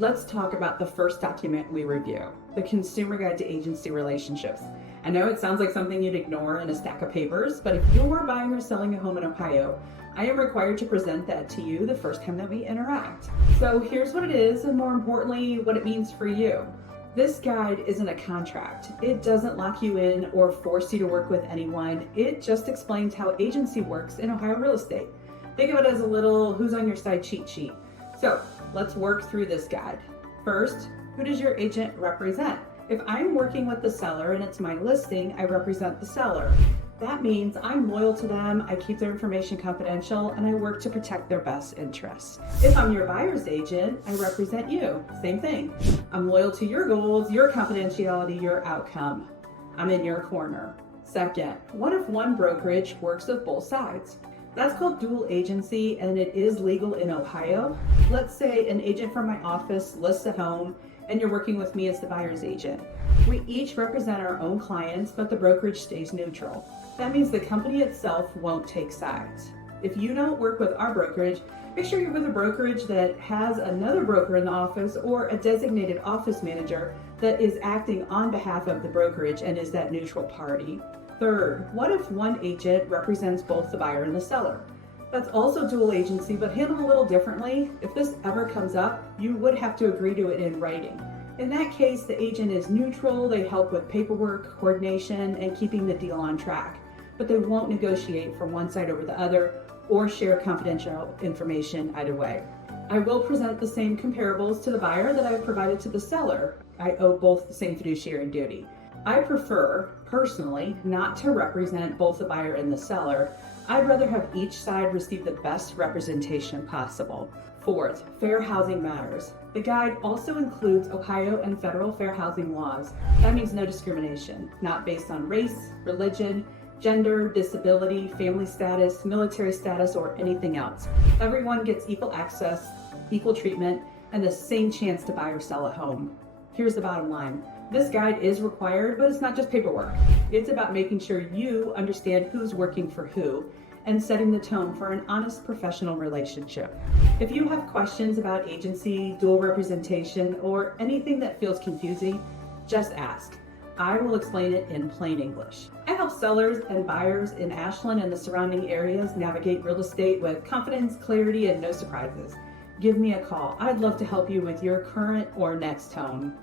Let's talk about the first document we review, the Consumer Guide to Agency Relationships. I know it sounds like something you'd ignore in a stack of papers, but if you're buying or selling a home in Ohio, I am required to present that to you the first time that we interact. So here's what it is, and more importantly, what it means for you. This guide isn't a contract. It doesn't lock you in or force you to work with anyone. It just explains how agency works in Ohio real estate. Think of it as a little who's on your side cheat sheet. So let's work through this guide. First, who does your agent represent? If I'm working with the seller and it's my listing, I represent the seller. That means I'm loyal to them, I keep their information confidential, and I work to protect their best interests. If I'm your buyer's agent, I represent you. Same thing. I'm loyal to your goals, your confidentiality, your outcome. I'm in your corner. Second, what if one brokerage works with both sides? That's called dual agency, and it is legal in Ohio. Let's say an agent from my office lists a home and you're working with me as the buyer's agent. We each represent our own clients, but the brokerage stays neutral. That means the company itself won't take sides. If you don't work with our brokerage, make sure you're with a brokerage that has another broker in the office or a designated office manager that is acting on behalf of the brokerage and is that neutral party. Third, what if one agent represents both the buyer and the seller? That's also dual agency, but handled a little differently. If this ever comes up, you would have to agree to it in writing. In that case, the agent is neutral, they help with paperwork, coordination, and keeping the deal on track, but they won't negotiate from one side over the other or share confidential information either way. I will present the same comparables to the buyer that I've provided to the seller. I owe both the same fiduciary duty. I prefer, personally, not to represent both the buyer and the seller. I'd rather have each side receive the best representation possible. Fourth, fair housing matters. The guide also includes Ohio and federal fair housing laws. That means no discrimination, not based on race, religion, gender, disability, family status, military status, or anything else. Everyone gets equal access, equal treatment, and the same chance to buy or sell a home. Here's the bottom line. This guide is required, but it's not just paperwork. It's about making sure you understand who's working for who and setting the tone for an honest professional relationship. If you have questions about agency, dual representation, or anything that feels confusing, just ask. I will explain it in plain English. I help sellers and buyers in Ashland and the surrounding areas navigate real estate with confidence, clarity, and no surprises. Give me a call. I'd love to help you with your current or next home.